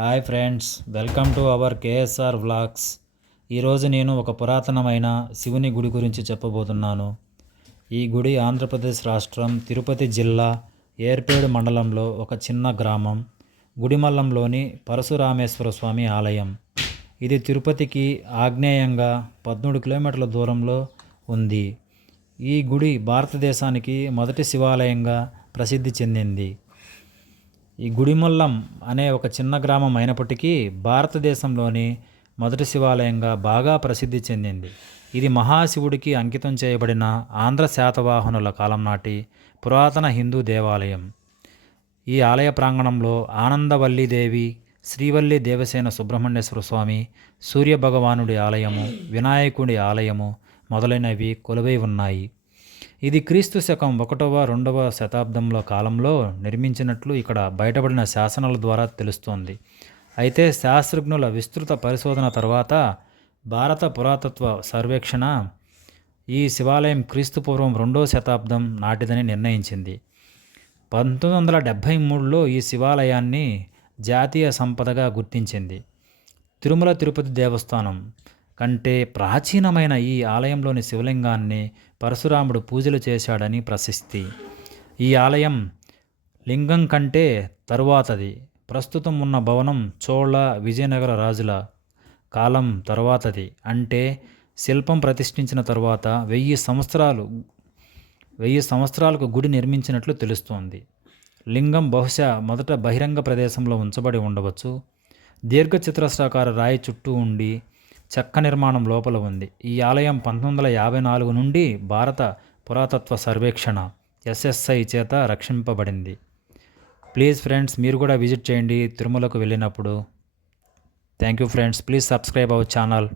Hi friends, welcome to our KSR vlogs. ఈరోజు నేను ఒక పురాతనమైన శివుని గుడి గురించి చెప్పబోతున్నాను. ఈ గుడి ఆంధ్రప్రదేశ్ రాష్ట్రం తిరుపతి జిల్లా ఏర్పేడు మండలంలో ఒక చిన్న గ్రామం. గుడిమల్లంలోని పరశురామేశ్వర స్వామి ఆలయం. ఇది తిరుపతికి ఆగ్నేయంగా 13 కిలోమీటర్ల దూరంలో ఉంది. ఈ గుడి భారతదేశానికి మొదటి శివాలయంగా ప్రసిద్ధి చెందింది. ఈ గుడిమల్లం అనే ఒక చిన్న గ్రామం అయినప్పటికీ భారతదేశంలోని మొదటి శివాలయంగా బాగా ప్రసిద్ధి చెందింది. ఇది మహాశివుడికి అంకితం చేయబడిన ఆంధ్ర శాతవాహనుల కాలం నాటి పురాతన హిందూ దేవాలయం. ఈ ఆలయ ప్రాంగణంలో ఆనందవల్లీదేవి, శ్రీవల్లి దేవసేన సుబ్రహ్మణ్యేశ్వర స్వామి, సూర్యభగవానుడి ఆలయము, వినాయకుడి ఆలయము మొదలైనవి కొలువై ఉన్నాయి. ఇది క్రీస్తు శకం 1వ-2వ శతాబ్దంలో కాలంలో నిర్మించినట్లు ఇక్కడ బయటపడిన శాసనాల ద్వారా తెలుస్తోంది. అయితే శాస్త్రజ్ఞుల విస్తృత పరిశోధన తర్వాత భారత పురాతత్వ సర్వేక్షణ ఈ శివాలయం క్రీస్తుపూర్వం 2వ శతాబ్దం నాటిదని నిర్ణయించింది. 1973లో ఈ శివాలయాన్ని జాతీయ సంపదగా గుర్తించింది. తిరుమల తిరుపతి దేవస్థానం కంటే ప్రాచీనమైన ఈ ఆలయంలోని శివలింగాన్ని పరశురాముడు పూజలు చేశాడని ప్రసిద్ధి. ఈ ఆలయం లింగం కంటే తరువాతది. ప్రస్తుతం ఉన్న భవనం చోళ, విజయనగర రాజుల కాలం తరువాతది. అంటే శిల్పం ప్రతిష్ఠించిన తరువాత 1000 సంవత్సరాలకు గుడి నిర్మించినట్లు తెలుస్తోంది. లింగం బహుశా మొదట బహిరంగ ప్రదేశంలో ఉంచబడి ఉండవచ్చు. దీర్ఘచతురస్రాకార రాయి చుట్టూ ఉండి చెక్క నిర్మాణం లోపల ఉంది. ఈ ఆలయం 1954 నుండి భారత పురాతత్వ సర్వేక్షణ SSI చేత రక్షింపబడింది. ప్లీజ్ ఫ్రెండ్స్, మీరు కూడా విజిట్ చేయండి తిరుమలకు వెళ్ళినప్పుడు. Thank you friends, please subscribe our channel.